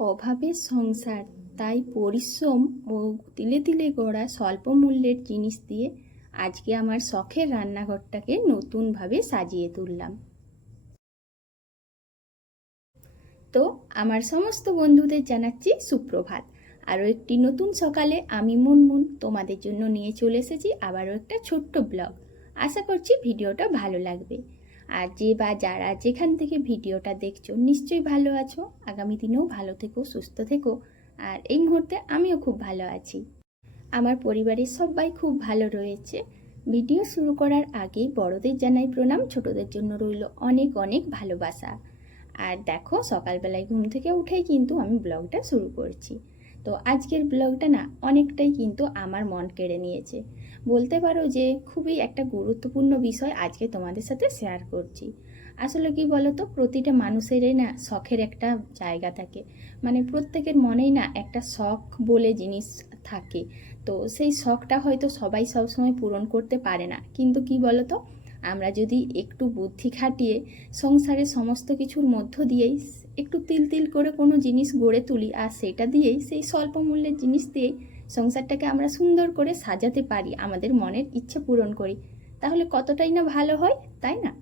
অভাবের সংসার, তাই পরিশ্রম ও তিলে তিলে গড়া স্বল্প মূল্যের জিনিস দিয়ে আজকে আমার শখের রান্নাঘরটাকে নতুনভাবে সাজিয়ে তুললাম। তো আমার সমস্ত বন্ধুদের জানাচ্ছি সুপ্রভাত। আরও একটি নতুন সকালে আমি মুনমুন তোমাদের জন্য নিয়ে চলে এসেছি আবারও একটা ছোট্ট ব্লগ। আশা করছি ভিডিওটা ভালো লাগবে। আর যে বা যারা যেখান থেকে ভিডিওটা দেখছো নিশ্চয়ই ভালো আছো, আগামী দিনেও ভালো থেকো, সুস্থ থেকো। আর এই মুহূর্তে আমিও খুব ভালো আছি। আমার পরিবারের সবাই খুব ভালো রয়েছে। ভিডিও শুরু করার আগেই বড়দের জানাই প্রণাম, ছোটদের জন্য রইল অনেক অনেক ভালোবাসা। আর দেখো সকালবেলায় ঘুম থেকে উঠেই কিন্তু আমি ব্লগটা শুরু করছি। তো আজকের ব্লগটা না অনেকটাই কিন্তু আমার মন কেড়ে নিয়েছে, বলতে পারো যে খুবই একটা গুরুত্বপূর্ণ বিষয় আজকে তোমাদের সাথে শেয়ার করছি। আসলে কি বলো তো, প্রতিটা মানুষেরই না শখের একটা জায়গা থাকে, মানে প্রত্যেকের মনেই না একটা শখ বলে জিনিস থাকে। তো সেই শখটা হয়তো সবাই সবসময় পূরণ করতে পারে না, কিন্তু কি বলো তো, আমরা যদি একটু বুদ্ধি খাটিয়ে সংসারের সমস্ত কিছুর মধ্য দিয়েই একটু তিল তিল করে কোনো জিনিস গড়ে তুলি, আর সেটা দিয়েই সেই স্বল্প মূল্যের জিনিস দিয়েই সংসারটাকে আমরা সুন্দর করে সাজাতে পারি, আমাদের মনের ইচ্ছে পূরণ করি, তাহলে কতটাই না ভালো হয়, তাই না?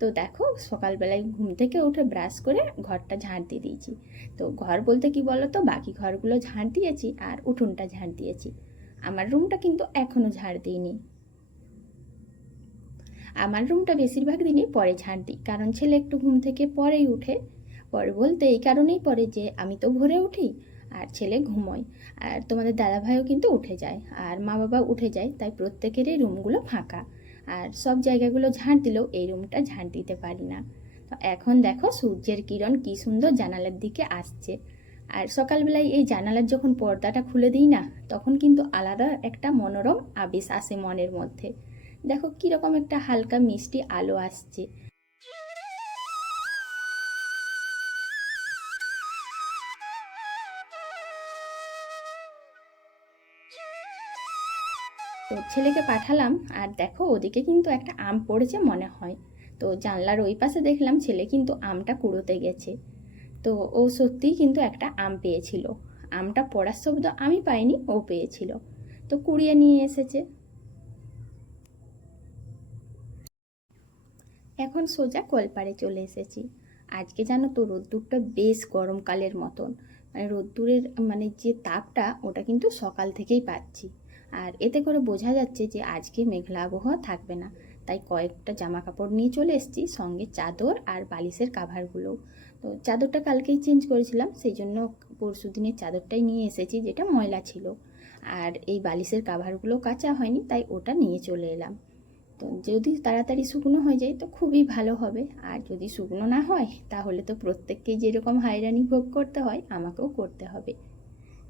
তো দেখো সকালবেলায় ঘুম থেকে উঠে ব্রাশ করে ঘরটা ঝাঁট দিয়ে দিয়েছি। তো ঘর বলতে কি বলো তো, বাকি ঘরগুলো ঝাঁট দিয়েছি আর উঠোনটা ঝাঁট দিয়েছি। আমার রুমটা কিন্তু এখনও ঝাড় দিইনি। আমার রুমটা বেশিরভাগ দিনই পরে ঝাঁট দিই, কারণ ছেলে একটু ঘুম থেকে পরেই উঠে। পরে বলতে এই কারণেই পরে যে আমি তো ভোরে উঠি আর ছেলে ঘুমোয়, আর তোমাদের দাদাভাইও কিন্তু উঠে যায় আর মা বাবা উঠে যায়, তাই প্রত্যেকেরই রুমগুলো ফাঁকা। আর সব জায়গাগুলো ঝাঁট দিলেও এই রুমটা ঝাঁট দিতে পারি না। তো এখন দেখো সূর্যের কিরণ কি সুন্দর জানালার দিকে আসছে, আর সকালবেলায় এই জানালার যখন পর্দাটা খুলে দিই না, তখন কিন্তু আলাদা একটা মনোরম আবেশ আসে মনের মধ্যে। দেখো কীরকম একটা হালকা মিষ্টি আলো আসছে। তো ছেলেকে পাঠালাম, আর দেখো ওদিকে কিন্তু একটা আম পড়েছে মনে হয়। তো জানলার ওই পাশে দেখলাম ছেলে কিন্তু আমটা কুড়োতে গেছে। তো ও সত্যিই কিন্তু একটা আম পেয়েছিল। আমটা পড়ার শব্দ আমি পাইনি, ও পেয়েছিল, তো কুড়িয়ে নিয়ে এসেছে। এখন সোজা কলপাড়ে চলে এসেছি। আজকে জানো তো রোদ্দুরটা বেশ গরমকালের মতন, মানে রোদ্দুরের মানে যে তাপটা ওটা কিন্তু সকাল থেকেই পাচ্ছি। আর এতে করে বোঝা যাচ্ছে যে আজকে মেঘলা আবহাওয়া থাকবে না। তাই কয়েকটা জামা কাপড় নিয়ে চলে এসেছি, সঙ্গে চাদর আর বালিশের কাভারগুলো। তো চাদরটা কালকেই চেঞ্জ করেছিলাম, সেই জন্য পরশু দিনের চাদরটাই নিয়ে এসেছি যেটা ময়লা ছিল। আর এই বালিশের কাভারগুলো কাচা হয়নি, তাই ওটা নিয়ে চলে এলাম। তো যদি তাড়াতাড়ি শুকনো হয়ে যায় তো খুবই ভালো হবে, আর যদি শুকনো না হয় তাহলে তো প্রত্যেককেই যেরকম হয়রানি ভোগ করতে হয় আমাকেও করতে হবে।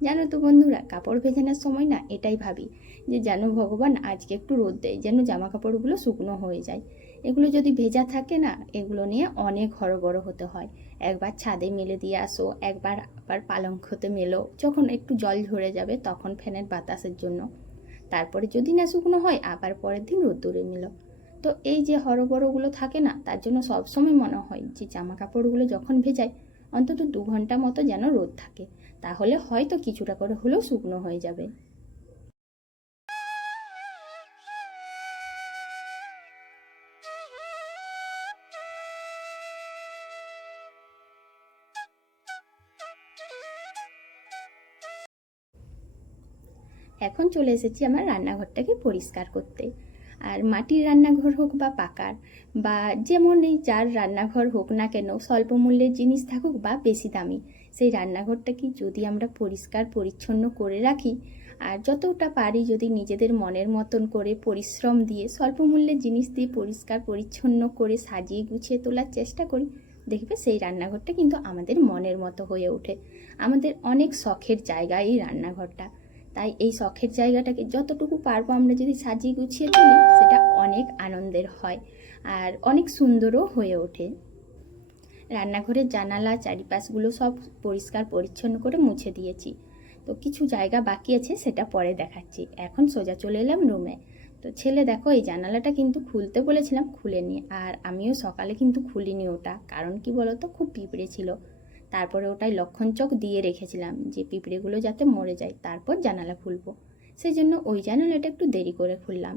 জানো তো বন্ধুরা, কাপড় ভেজানোর সময় না এটাই ভাবি যে যেন ভগবান আজকে একটু রোদ দেয়, যেন জামা কাপড়গুলো শুকনো হয়ে যায়। এগুলো যদি ভেজা থাকে না, এগুলো নিয়ে অনেক হরবড় হতে হয়। একবার ছাদে মেলে দিয়ে আসো, একবার আবার পালঙ্কতে মেলো, যখন একটু জল ঝরে যাবে তখন ফ্যানের বাতাসের জন্য। তারপরে যদি না শুকনো হয় আবার পরের দিন রোদ্দুরে মেলো। তো এই যে হরবড়গুলো থাকে না, তার জন্য সবসময় মনে হয় যে জামা কাপড়গুলো যখন ভেজায় অন্তত 2 ঘন্টা মতো যেন রোদ থাকে, তাহলে হয়তো কিছুটা করে হলেও শুকনো হয়ে যাবে। এখন চলে এসেছি আমার রান্নাঘরটাকে পরিষ্কার করতে। আর মাটির রান্নাঘর হোক বা পাকার, বা যেমনই যার রান্নাঘর হোক না কেন, স্বল্প মূল্যের জিনিস থাকুক বা বেশি দামি, সেই রান্নাঘরটাকে যদি আমরা পরিষ্কার পরিচ্ছন্ন করে রাখি, আর যতটা পারি যদি নিজেদের মনের মতন করে পরিশ্রম দিয়ে স্বল্প মূল্যের জিনিস দিয়ে পরিষ্কার পরিচ্ছন্ন করে সাজিয়ে গুছিয়ে তোলার চেষ্টা করি, দেখবে সেই রান্নাঘরটা কিন্তু আমাদের মনের মতো হয়ে ওঠে। আমাদের অনেক শখের জায়গা এই রান্নাঘরটা, তাই এই শখের জায়গাটাকে যতটুকু পারবো আমরা যদি সাজিয়ে গুছিয়ে তুলি, সেটা অনেক আনন্দের হয় আর অনেক সুন্দরও হয়ে ওঠে। রান্নাঘরের জানালা চারিপাশগুলো সব পরিষ্কার পরিচ্ছন্ন করে মুছে দিয়েছি। তো কিছু জায়গা বাকি আছে, সেটা পরে দেখাচ্ছি। এখন সোজা চলে এলাম রুমে। তো ছেলে দেখো এই জানালাটা কিন্তু খুলতে বলেছিলাম খুলেনি, আর আমিও সকালে কিন্তু খুলিনি ওটা, কারণ কি বলতো খুব পিঁপড়ে ছিল। তারপরে ওটাই লক্ষণ চক দিয়ে রেখেছিলাম যে পিঁপড়েগুলো যাতে মরে যায়, তারপর জানালা খুলবো। সেই জন্য ওই জানালাটা একটু দেরি করে খুললাম।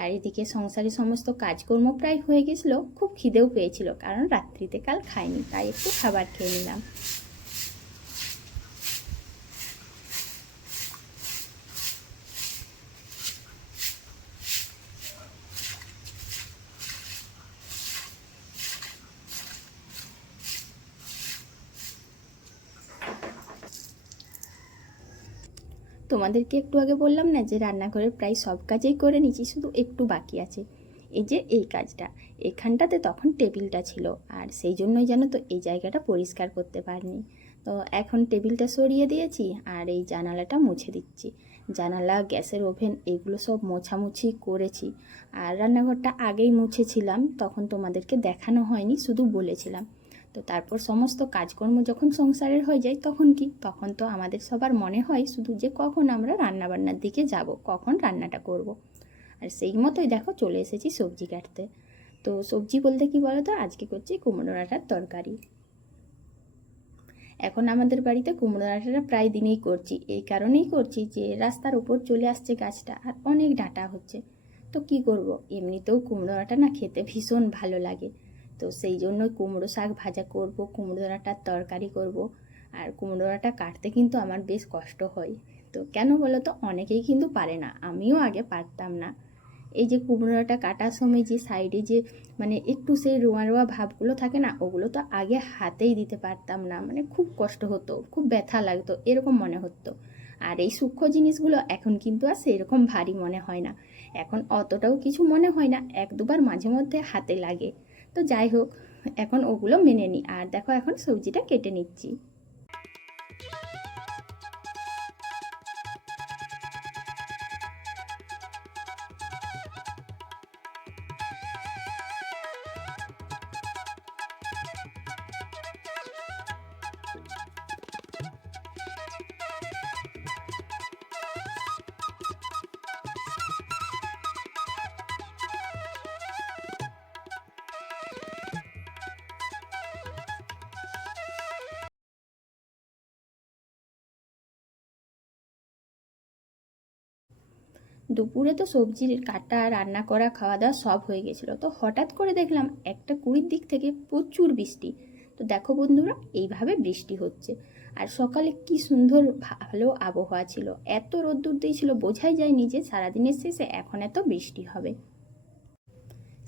আর এদিকে সংসারে সমস্ত কাজকর্ম প্রায় হয়ে গেছিলো, খুব খিদেও পেয়েছিল, কারণ রাত্রিতে কাল খাইনি, তাই একটু খাবার খেয়ে নিলাম। তোমাদেরকে একটু আগে বললাম না যে রান্নাঘরের প্রায় সব কাজেই করে নিয়েছি, শুধু একটু বাকি আছে। এই যে এই কাজটা, এখানটাতে তখন টেবিলটা ছিল, আর সেই জন্যই জানো তো এই জায়গাটা পরিষ্কার করতে পারিনি। তো এখন টেবিলটা সরিয়ে দিয়েছি আর এই জানালাটা মুছে দিচ্ছি। জানালা, গ্যাসের ওভেন এগুলো সব মোছামুছি করেছি। আর রান্নাঘরটা আগেই মুছেছিলাম, তখন তোমাদেরকে দেখানো হয়নি, শুধু বলেছিলাম। তো তারপর সমস্ত কাজকর্ম যখন সংসারের হয়ে যায় তখন তো আমাদের সবার মনে হয় শুধু যে কখন আমরা রান্নাবান্নার দিকে যাব, কখন রান্নাটা করব। আর সেই মতোই দেখো চলে এসেছি সবজি কাটতে। তো সবজি বলতে কি বলো তো, আজকে করছি কুমড়ো ডাঁটার তরকারি। এখন আমাদের বাড়িতে কুমড়ো ডাঁটাটা প্রায় দিনেই করছি, এই কারণেই করছি যে রাস্তার ওপর চলে আসছে গাছটা আর অনেক ডাঁটা হচ্ছে। তো কি করব, এমনিতেও কুমড়ো ডাঁটা না খেতে ভীষণ ভালো লাগে। তো সেই জন্যই কুমড়ো শাক ভাজা করব, কুমড়ো ডাঁটার তরকারি করব। আর কুমড়ো ডাঁটা কাটতে কিন্তু আমার বেশ কষ্ট হয়। তো কেন বলো তো, অনেকেই কিন্তু পারে না, আমিও আগে পারতাম না। এই যে কুমড়ো ডাঁটা কাটার সময় যে সাইডে যে মানে একটু সেই রোয়া রোয়া ভাবগুলো থাকে না, ওগুলো তো আগে হাতেই দিতে পারতাম না, মানে খুব কষ্ট হতো, খুব ব্যথা লাগতো, এরকম মনে হতো। আর এই সূক্ষ্ম জিনিসগুলো এখন কিন্তু আর সেরকম ভারী মনে হয় না, এখন অতটাও কিছু মনে হয় না, এক দুবার মাঝে মধ্যে হাতে লাগে। তো যাই হোক, এখন ওগুলো মেনে নিই। আর দেখো এখন সবজিটা কেটে নিচ্ছি। দুপুরে তো সবজির কাটা, রান্না করা, খাওয়া দাওয়া সব হয়ে গেছিলো। তো হঠাৎ করে দেখলাম 1টা 20 দিক থেকে প্রচুর বৃষ্টি। তো দেখো বন্ধুরা, এইভাবে বৃষ্টি হচ্ছে। আর সকালে কি সুন্দর ভালো আবহাওয়া ছিল, এত রোদ্দুর দিয়েছিল, বোঝাই যায়নি যে সারাদিনের শেষে এখন এত বৃষ্টি হবে।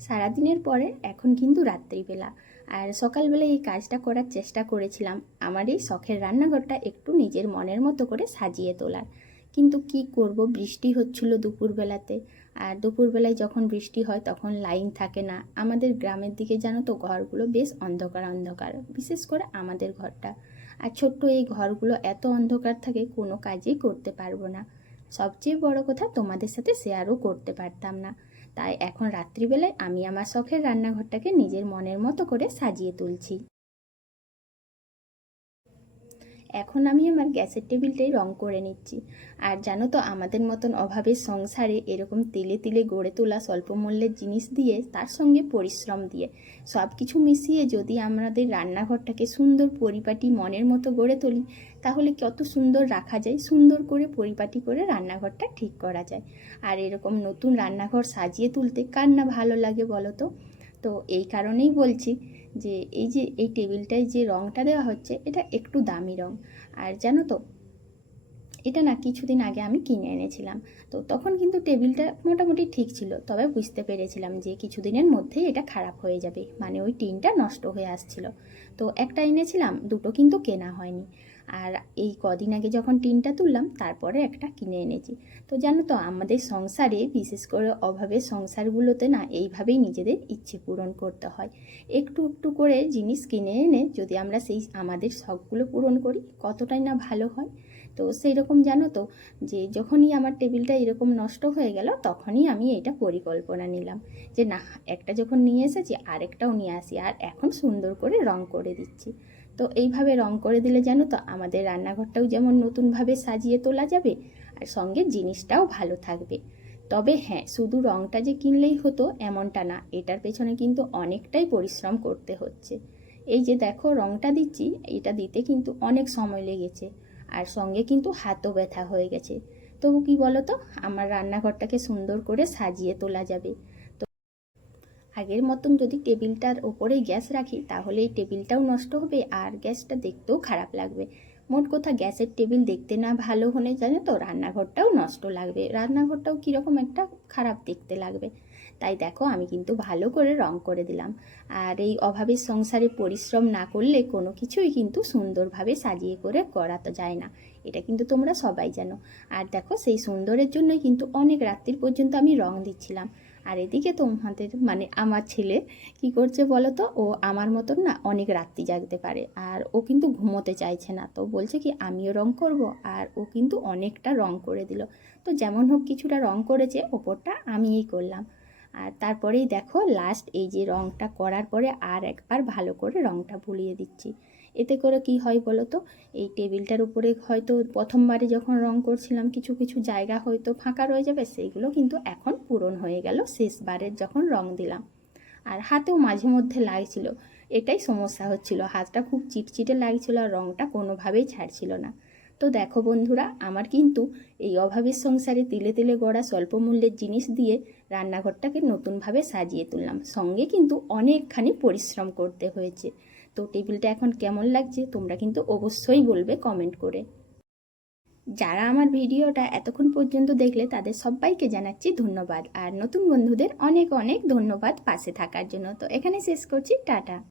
সারাদিনের পরে এখন কিন্তু রাত্রিবেলা। আর সকালবেলা এই কাজটা করার চেষ্টা করেছিলাম, আমার এই শখের রান্নাঘরটা একটু নিজের মনের মতো করে সাজিয়ে তোলার। কিন্তু কি করব, বৃষ্টি হচ্ছিল দুপুরবেলাতে। আর দুপুরবেলায় যখন বৃষ্টি হয় তখন লাইন থাকে না। আমাদের গ্রামের দিকে জানো তো ঘরগুলো বেশ অন্ধকার অন্ধকার, বিশেষ করে আমাদের ঘরটা। আর ছোট্ট এই ঘরগুলো এত অন্ধকার থাকে, কোনো কাজই করতে পারবো না। সবচেয়ে বড় কথা, তোমাদের সাথে শেয়ারও করতে পারতাম না। তাই এখন রাত্রিবেলায় আমি আমার শখের রান্নাঘরটাকে নিজের মনের মতো করে সাজিয়ে তুলছি। এখন আমি আমার গ্যাসের টেবিলটাই রং করে নিচ্ছি। আর জানো তো, আমাদের মতন অভাবের সংসারে এরকম তিলে তিলে গড়ে তোলা স্বল্প মূল্যের জিনিস দিয়ে, তার সঙ্গে পরিশ্রম দিয়ে, সব কিছু মিশিয়ে যদি আমাদের রান্নাঘরটাকে সুন্দর পরিপাটি মনের মতো গড়ে তুলি, তাহলে কত সুন্দর রাখা যায়, সুন্দর করে পরিপাটি করে রান্নাঘরটা ঠিক করা যায়। আর এরকম নতুন রান্নাঘর সাজিয়ে তুলতে কার না ভালো লাগে বলো তো। তো এই কারণেই বলছি যে এই টেবিলটায় যে রঙটা দেওয়া হচ্ছে, এটা একটু দামি রঙ। আর জানো তো, এটা না কিছুদিন আগে আমি কিনে এনেছিলাম। তো তখন কিন্তু টেবিলটা মোটামুটি ঠিক ছিল, তবে বুঝতে পেরেছিলাম যে কিছুদিনের মধ্যেই এটা খারাপ হয়ে যাবে, মানে ওই টিনটা নষ্ট হয়ে আসছিল। তো একটা এনেছিলাম, দুটো কিন্তু কেনা হয়নি। আর এই কদিন আগে যখন টিনটা তুললাম, তারপরে একটা কিনে এনেছি। তো জানো তো, আমাদের সংসারে, বিশেষ করে অভাবের সংসারগুলোতে না, এইভাবেই নিজেদের ইচ্ছে পূরণ করতে হয়। একটু একটু করে জিনিস কিনে এনে যদি আমরা সেই আমাদের শখগুলো পূরণ করি, কতটাই না ভালো হয়। তো সেই রকম জানো তো, যে যখনই আমার টেবিলটা এরকম নষ্ট হয়ে গেল, তখনই আমি এটা পরিকল্পনা নিলাম যে না, একটা যখন নিয়ে এসেছি আরেকটাও নিয়ে আসি, আর এখন সুন্দর করে রং করে দিচ্ছি। তো এইভাবে রং করে দিলে জানো তো, আমাদের রান্নাঘরটাও যেমন নতুনভাবে সাজিয়ে তোলা যাবে, আর সঙ্গে জিনিসটাও ভালো থাকবে। তবে হ্যাঁ, শুধু রংটা যে কিনলেই হতো এমনটা না, এটার পেছনে কিন্তু অনেকটাই পরিশ্রম করতে হচ্ছে। এই যে দেখো রঙটা দিচ্ছি, এটা দিতে কিন্তু অনেক সময় লেগেছে আর সঙ্গে কিন্তু হাতও ব্যথা হয়ে গেছে। তবু কি বলো তো, আমার রান্নাঘরটাকে সুন্দর করে সাজিয়ে তোলা যাবে। আগের মতন যদি টেবিলটার ওপরেই গ্যাস রাখি তাহলে এই টেবিলটাও নষ্ট হবে আর গ্যাসটা দেখতেও খারাপ লাগবে। মোট কথা গ্যাসের টেবিল দেখতে না ভালো হলে জানো তো রান্নাঘরটাও নষ্ট লাগবে, রান্নাঘরটাও কীরকম একটা খারাপ দেখতে লাগবে। তাই দেখো আমি কিন্তু ভালো করে রং করে দিলাম। আর এই অভাবের সংসারে পরিশ্রম না করলে কোনো কিছুই কিন্তু সুন্দরভাবে সাজিয়ে করে করা তো যায় না, এটা কিন্তু তোমরা সবাই জানো। আর দেখো সেই সুন্দরের জন্যই কিন্তু অনেক রাত্রির পর্যন্ত আমি রং দিচ্ছিলাম। আর এদিকে তোমাদের মানে আমার ছেলে কি করছে বলো তো, ও আমার মতন না অনেক রাত্রি জাগতে পারে আর ও কিন্তু ঘুমোতে চাইছে না, তো বলছে কি আমিও রং করব। আর ও কিন্তু অনেকটা রং করে দিল। তো যেমন হোক কিছুটা রং করেছে, ওপরটা আমিই করলাম। আর তারপরেই দেখো লাস্ট এই যে রংটা করার পরে আর একবার ভালো করে রংটা বুলিয়ে দিচ্ছি। এতে করে কি হয় বলো তো, এই টেবিলটার উপরে হয়তো প্রথমবারে যখন রং করছিলাম কিছু কিছু জায়গা হয়তো ফাঁকা রয়ে যাবে, সেইগুলো কিন্তু এখন পূরণ হয়ে গেল শেষবারের যখন রং দিলাম। আর হাতেও মাঝে মধ্যে লাগছিল, এটাই সমস্যা হচ্ছিল, হাতটা খুব চিটচিটে লাগছিল আর রংটা কোনোভাবেই ছাড়ছিল না। তো দেখো বন্ধুরা, আমার কিন্তু এই অভাবের সংসারে তিলে তিলে গড়া স্বল্প মূল্যের জিনিস দিয়ে রান্নাঘরটাকে নতুনভাবে সাজিয়ে তুললাম, সঙ্গে কিন্তু অনেকখানি পরিশ্রম করতে হয়েছে। তো টেবিলটা এখন কেমন লাগছে তোমরা কিন্তু অবশ্যই বলবে কমেন্ট করে। যারা আমার ভিডিওটা এতক্ষণ পর্যন্ত দেখলে তাদের সবাইকে জানাচ্ছি ধন্যবাদ, আর নতুন বন্ধুদের অনেক অনেক ধন্যবাদ পাশে থাকার জন্য। তো এখানে শেষ করছি, টাটা।